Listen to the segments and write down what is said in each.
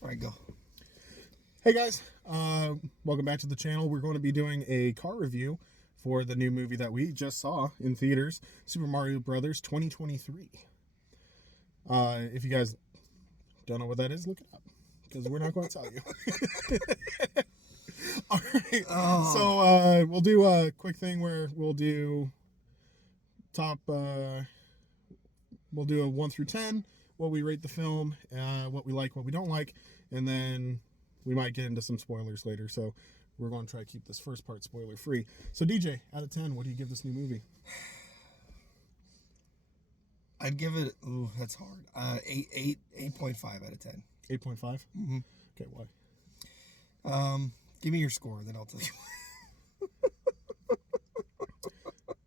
All right, go. Hey guys, welcome back to the channel. We're going to be doing a car review for the new movie that we just saw in theaters, Super Mario Brothers 2023. If you guys don't know what that is, look it up because we're not going to tell you. All right, so we'll do a quick thing where we'll do top. We'll do a 1 through 10, what we rate the film, what we like, what we don't like, and then we might get into some spoilers later. So we're going to try to keep this first part spoiler free. So DJ, out of 10, what do you give this new movie? I'd give it. Ooh, that's hard. 8.5 out of 10. 8.5? Mm-hmm. Okay, why? Give me your score, then I'll tell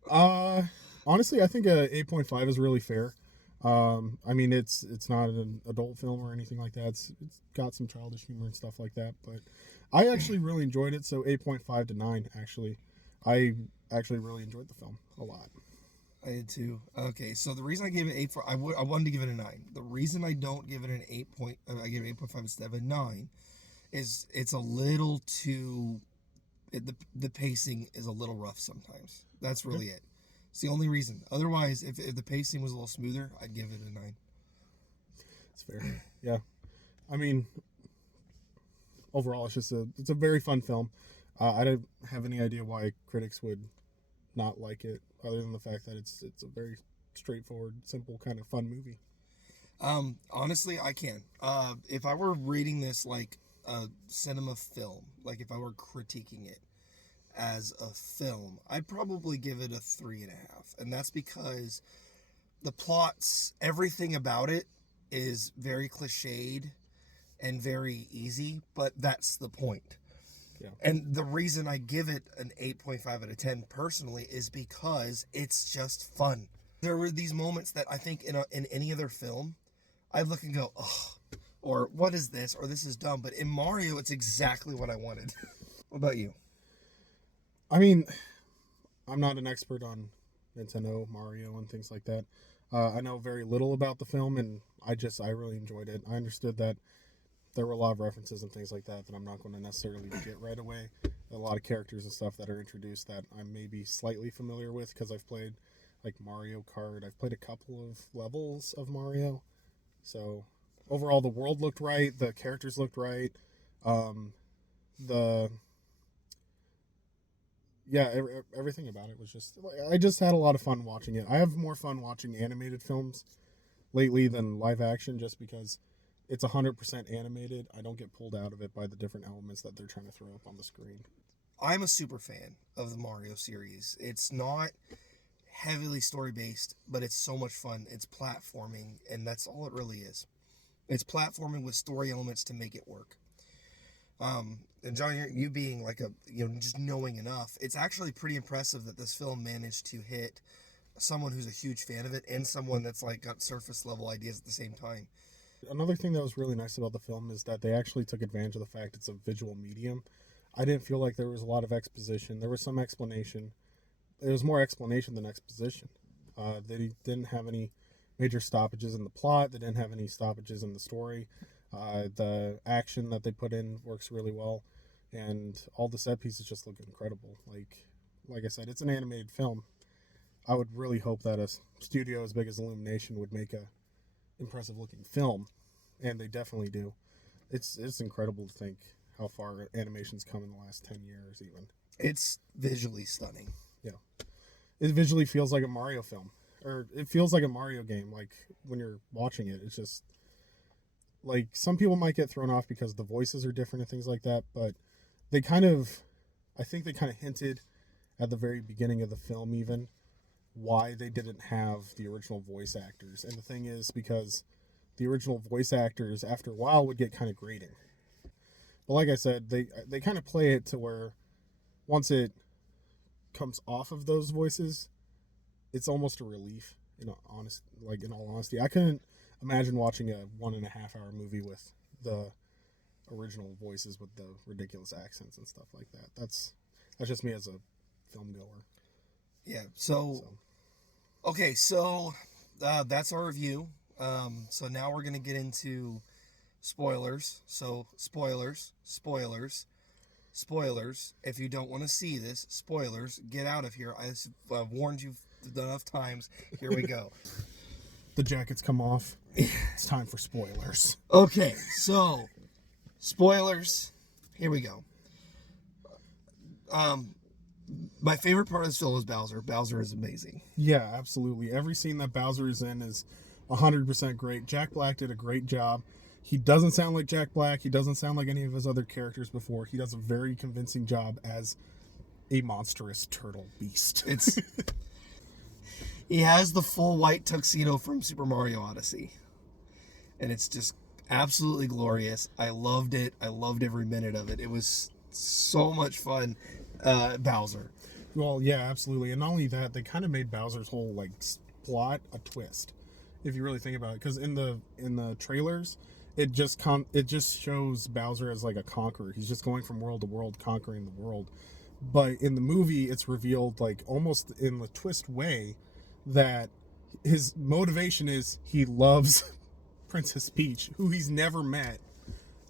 you. Honestly, I think a 8.5 is really fair. I mean, it's not an adult film or anything like that. It's got some childish humor and stuff like that. But I actually really enjoyed it. So 8.5 to 9, actually. I actually really enjoyed the film a lot. I did too. Okay, so the reason I gave it 8 I wanted to give it a 9. The reason I don't give it an 8 point, I gave it 8.5 instead of a 9, is it's a little too. The pacing is a little rough sometimes. That's really it. It's the only reason. Otherwise, if the pacing was a little smoother, I'd give it a 9. That's fair. Yeah, I mean, overall, it's a very fun film. I don't have any idea why critics would not like it, other than the fact that it's a very straightforward, simple kind of fun movie. Honestly, I can. If I were reading this like a cinema film, like if I were critiquing it as a film, I'd probably give it a 3.5, and that's because the plots, everything about it is very cliched and very easy, but that's the point. Yeah. And the reason I give it an 8.5 out of 10 personally is because it's just fun. There were these moments that I think in any other film, I'd look and go, oh, or what is this, or this is dumb. But in Mario, it's exactly what I wanted. What about you? I mean, I'm not an expert on Nintendo, Mario, and things like that. I know very little about the film, and I really enjoyed it. I understood that there were a lot of references and things like that I'm not going to necessarily get right away. A lot of characters and stuff that are introduced that I'm maybe slightly familiar with because I've played like Mario Kart. I've played a couple of levels of Mario. So overall, the world looked right. The characters looked right. The yeah, everything about it was just. I just had a lot of fun watching it. I have more fun watching animated films lately than live action, just because it's 100% animated. I don't get pulled out of it by the different elements that they're trying to throw up on the screen. I'm a super fan of the Mario series. It's not heavily story based, but it's so much fun. It's platforming, and that's all it really is. It's platforming with story elements to make it work. And John, you being like just knowing enough, it's actually pretty impressive that this film managed to hit someone who's a huge fan of it and someone that's like got surface level ideas at the same time. Another thing that was really nice about the film is that they actually took advantage of the fact it's a visual medium. I didn't feel like there was a lot of exposition. There was some explanation. It was more explanation than exposition. They didn't have any major stoppages in the plot. They didn't have any stoppages in the story. The action that they put in works really well, and all the set pieces just look incredible. Like I said, it's an animated film. I would really hope that a studio as big as Illumination would make a impressive looking film, and they definitely do. It's incredible to think how far animation's come in the last 10 years even. It's visually stunning. Yeah. It visually feels like a Mario film, or it feels like a Mario game. Like when you're watching it, it's just like some people might get thrown off because the voices are different and things like that, but I think they kind of hinted at the very beginning of the film even why they didn't have the original voice actors. And the thing is, because the original voice actors after a while would get kind of grating. But like I said, they kind of play it to where once it comes off of those voices, it's almost a relief. In all honesty, I couldn't imagine watching a 1.5 hour movie with the original voices with the ridiculous accents and stuff like that. That's just me as a film goer. Yeah. So okay. So that's our review. So now we're gonna get into spoilers. So spoilers, spoilers, spoilers. If you don't want to see this, spoilers. Get out of here. I've warned you enough times. Here we go. The jackets come off. It's time for spoilers. Okay, so spoilers. Here we go. My favorite part of this film is Bowser. Bowser is amazing. Yeah, absolutely. Every scene that Bowser is in is 100% great. Jack Black did a great job. He doesn't sound like Jack Black. He doesn't sound like any of his other characters before. He does a very convincing job as a monstrous turtle beast. He has the full white tuxedo from Super Mario Odyssey. And it's just absolutely glorious. I loved it. I loved every minute of it. It was so much fun. Bowser. Well, yeah, absolutely. And not only that, they kind of made Bowser's whole like plot a twist, if you really think about it. Because in the trailers, it just shows Bowser as like a conqueror. He's just going from world to world, conquering the world. But in the movie, it's revealed like almost in the twist way that his motivation is he loves Princess Peach, who he's never met,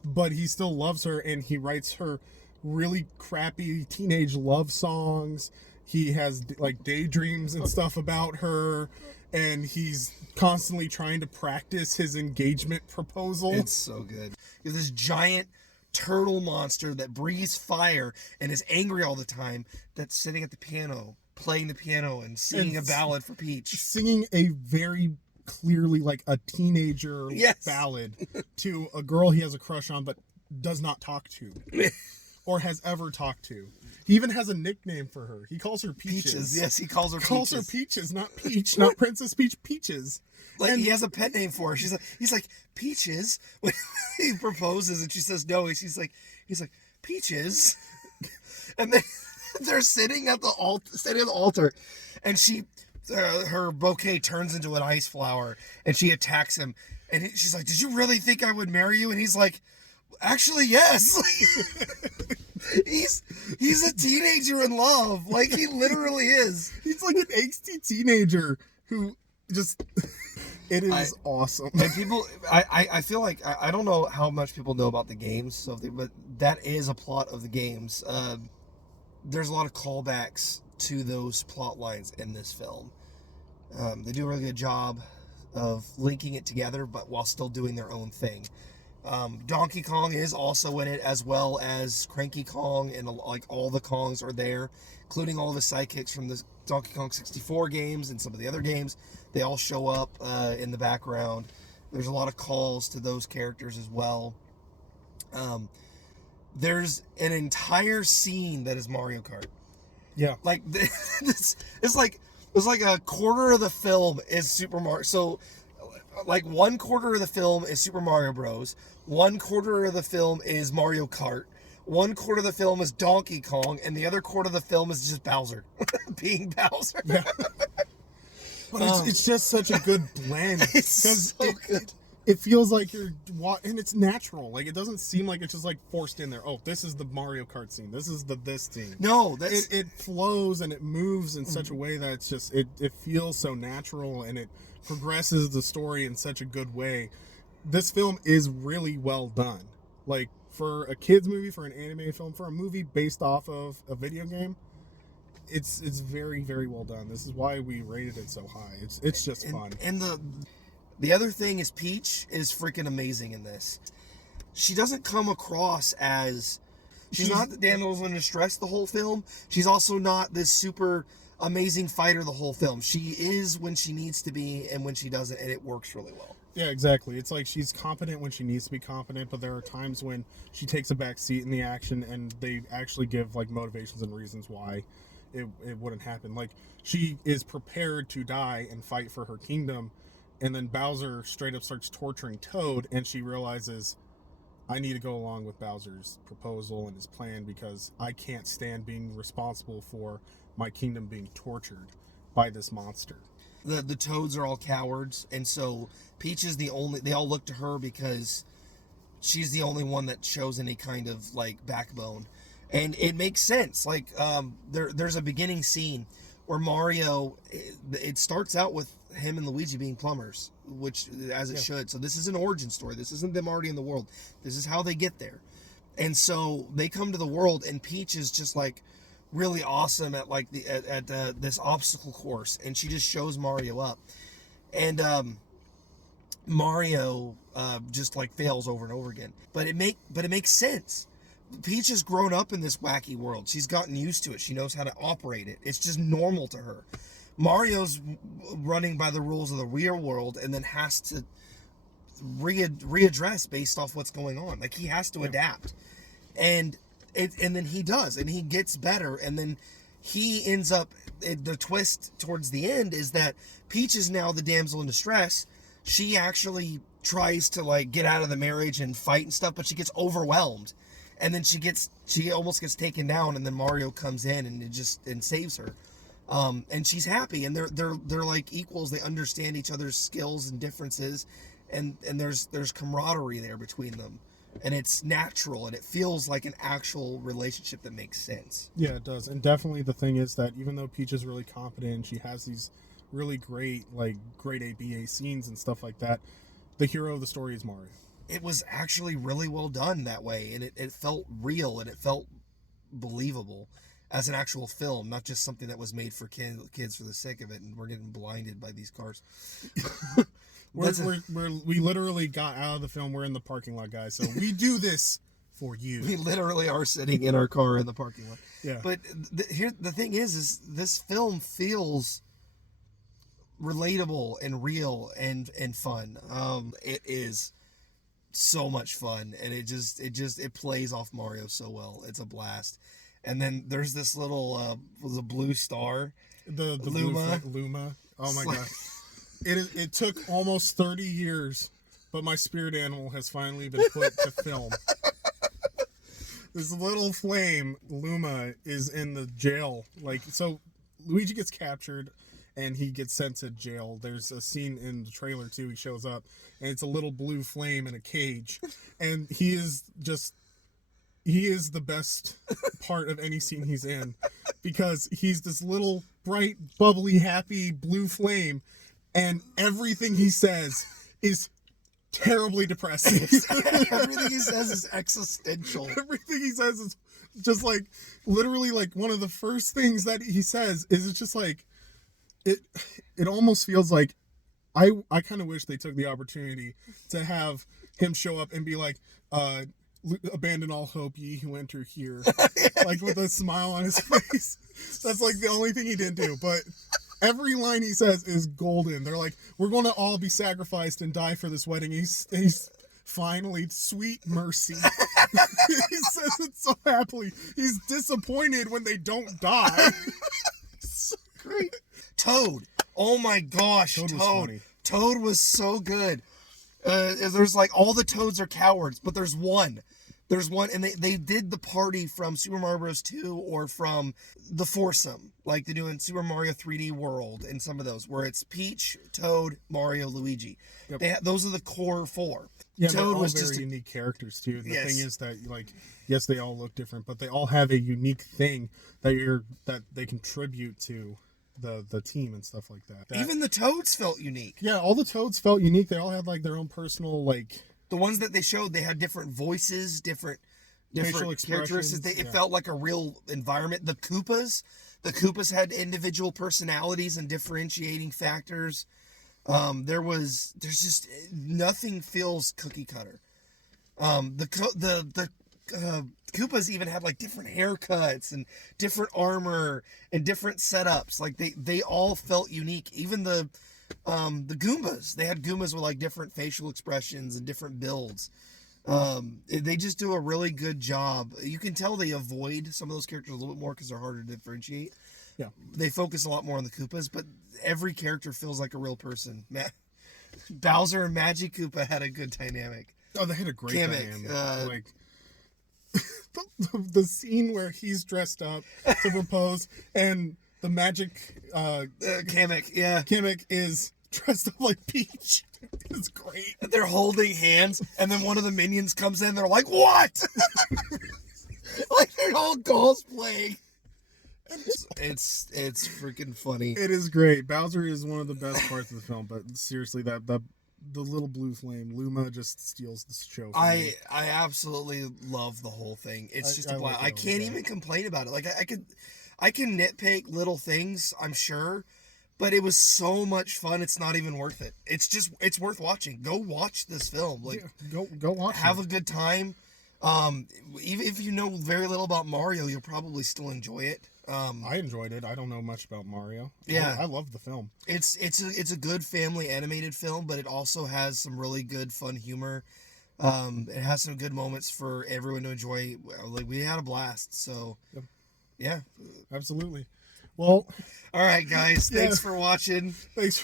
but he still loves her, and he writes her really crappy teenage love songs. He has like daydreams and stuff about her, and he's constantly trying to practice his engagement proposal. It's so good. There's this giant turtle monster that breathes fire and is angry all the time, that's sitting at the piano, playing the piano and singing a ballad for Peach. Singing a very clearly like a teenager ballad to a girl he has a crush on but does not talk to. Or has ever talked to. He even has a nickname for her. He calls her Peaches. Yes, he calls her Peaches. Calls her Peaches, not Peach, not Princess Peach, Peaches. Like, he has a pet name for her. He's like, Peaches. When he proposes and she says no, he's like, Peaches. And then they're sitting at the altar, and her bouquet turns into an ice flower, and she attacks him. And she's like, "Did you really think I would marry you?" And he's like, "Actually, yes." He's a teenager in love. Like, he literally is. He's like an angsty teenager who just... It is awesome. And people, I feel like, I don't know how much people know about the games, but that is a plot of the games. There's a lot of callbacks to those plot lines in this film. They do a really good job of linking it together, but while still doing their own thing. Donkey Kong is also in it, as well as Cranky Kong, and like all the Kongs are there, including all the sidekicks from the Donkey Kong 64 games and some of the other games. They all show up in the background. There's a lot of calls to those characters as well. There's an entire scene that is Mario Kart. Yeah. Like, it's like a quarter of the film is Super Mario. So, like, 1/4 of the film is Super Mario Bros. 1/4 of the film is Mario Kart. 1/4 of the film is Donkey Kong, and the other quarter of the film is just Bowser being Bowser. Yeah. But it's just such a good blend. It's so good. It feels like you're and it's natural. Like, it doesn't seem like it's just like forced in there. Oh, this is the Mario Kart scene. This is this scene. No, it flows and it moves in such a way that it's just it feels so natural, and it progresses the story in such a good way. This film is really well done. Like, for a kids movie, for an animated film, for a movie based off of a video game, it's very, very well done. This is why we rated it so high. It's just fun. And the other thing is, Peach is freaking amazing in this. She doesn't come across as... She's not the damsel in distress the whole film. She's also not this super amazing fighter the whole film. She is when she needs to be, and when she doesn't, and it works really well. Yeah, exactly. It's like she's competent when she needs to be competent, but there are times when she takes a back seat in the action, and they actually give like motivations and reasons why it wouldn't happen. Like, she is prepared to die and fight for her kingdom, and then Bowser straight up starts torturing Toad, and she realizes, I need to go along with Bowser's proposal and his plan, because I can't stand being responsible for my kingdom being tortured by this monster. The Toads are all cowards, and so Peach is the only... They all look to her because she's the only one that shows any kind of, like, backbone. And it makes sense. Like, there's a beginning scene where Mario... It starts out with him and Luigi being plumbers, which as it should. So this is an origin story. This isn't them already in the world. This is how they get there. And so they come to the world, and Peach is just like really awesome at like this obstacle course, and she just shows Mario up, and Mario just like fails over and over again. But it makes sense. Peach has grown up in this wacky world. She's gotten used to it. She knows how to operate it. It's just normal to her. Mario's running by the rules of the real world, and then has to readdress based off what's going on. Like, he has to adapt, and then he does, and he gets better, and then he ends up. The twist towards the end is that Peach is now the damsel in distress. She actually tries to like get out of the marriage and fight and stuff, but she gets overwhelmed, and then she almost gets taken down, and then Mario comes in and saves her. And she's happy, and they're like equals. They understand each other's skills and differences, and there's camaraderie there between them, and it's natural, and it feels like an actual relationship that makes sense. Yeah, it does. And definitely the thing is that even though Peach is really competent and she has these really great ABA scenes and stuff like that, the hero of the story is Mario. It was actually really well done that way, and it felt real, and it felt believable as an actual film, not just something that was made for kids for the sake of it, and we're getting blinded by these cars. We literally got out of the film. We're in the parking lot, guys, so we do this for you. We literally are sitting in our car in the parking lot. Yeah. But the thing is this film feels relatable and real and fun. It is so much fun, and it plays off Mario so well. It's a blast. And then there's this little the blue star, the Luma. Luma. Oh my god! It took almost 30 years, but my spirit animal has finally been put to film. This little flame, Luma, is in the jail. Like, so Luigi gets captured and he gets sent to jail. There's a scene in the trailer too. He shows up and it's a little blue flame in a cage, and he is the best part of any scene he's in, because he's this little bright, bubbly, happy blue flame, and everything he says is terribly depressing. Everything he says is existential. Everything he says is just like, literally, like, one of the first things that he says is, it's just like, it almost feels like, I kind of wish they took the opportunity to have him show up and be like, abandon all hope, ye who enter here. Like, with a smile on his face. That's like the only thing he didn't do. But every line he says is golden. They're like, we're going to all be sacrificed and die for this wedding. He's finally, sweet mercy. He says it so happily. He's disappointed when they don't die. So great. Toad. Oh my gosh. Toad was so good. There's like, all the Toads are cowards, but there's one, and they did the party from Super Mario Bros. 2 or from the foursome, like they do in Super Mario 3D World, and some of those, where it's Peach, Toad, Mario, Luigi. Yep. Those are the core four. Yeah, Toad was very unique characters too. The thing is that, like, yes, they all look different, but they all have a unique thing that they contribute to the team and stuff like that. Even the Toads felt unique. Yeah, all the Toads felt unique. They all had like their own personal, like, the ones that they showed, they had different voices, different characteristics. It felt like a real environment. The Koopas had individual personalities and differentiating factors. There's just nothing feels cookie cutter. The Koopas even had like different haircuts and different armor and different setups. Like they all felt unique. Even the Goombas, they had Goombas with like different facial expressions and different builds. They just do a really good job. You can tell they avoid some of those characters a little bit more because they're harder to differentiate. Yeah, they focus a lot more on the Koopas, but every character feels like a real person. Bowser and Magic Koopa had a good dynamic. Oh, they had a great dynamic. The scene where he's dressed up to propose, and the magic Kamek is dressed up like Peach. It's great. They're holding hands, and then one of the minions comes in. They're like, "What?" Like they're all cosplaying. It's freaking funny. It is great. Bowser is one of the best parts of the film, but seriously, the little blue flame, Luma, just steals the show. For me. I absolutely love the whole thing. It's just a blast. like it I all, can't yeah. even complain about it. Like I can nitpick little things, I'm sure, but it was so much fun. It's not even worth it. It's worth watching. Go watch this film. Like go watch. have a good time. Even if you know very little about Mario, you'll probably still enjoy it. I enjoyed it. I don't know much about Mario. Yeah. I love the film. It's a good family animated film, but it also has some really good fun humor. It has some good moments for everyone to enjoy. Like we had a blast. So, Yep. yeah, Absolutely. Well, all right, guys. Yeah. Thanks for watching. Thanks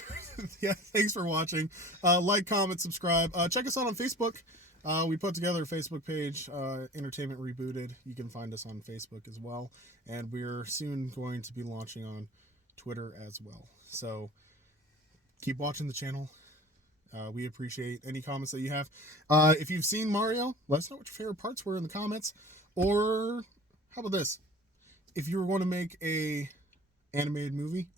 for watching. Like, comment, subscribe. Check us out on Facebook. We put together a Facebook page, Entertainment Rebooted. You can find us on Facebook as well. And we're soon going to be launching on Twitter as well. So keep watching the channel. We appreciate any comments that you have. If you've seen Mario, let us know what your favorite parts were in the comments. Or how about this? If you were going to make a animated movie,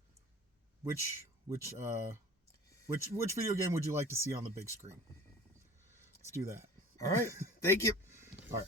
which video game would you like to see on the big screen? Let's do that. All right. Thank you. All right.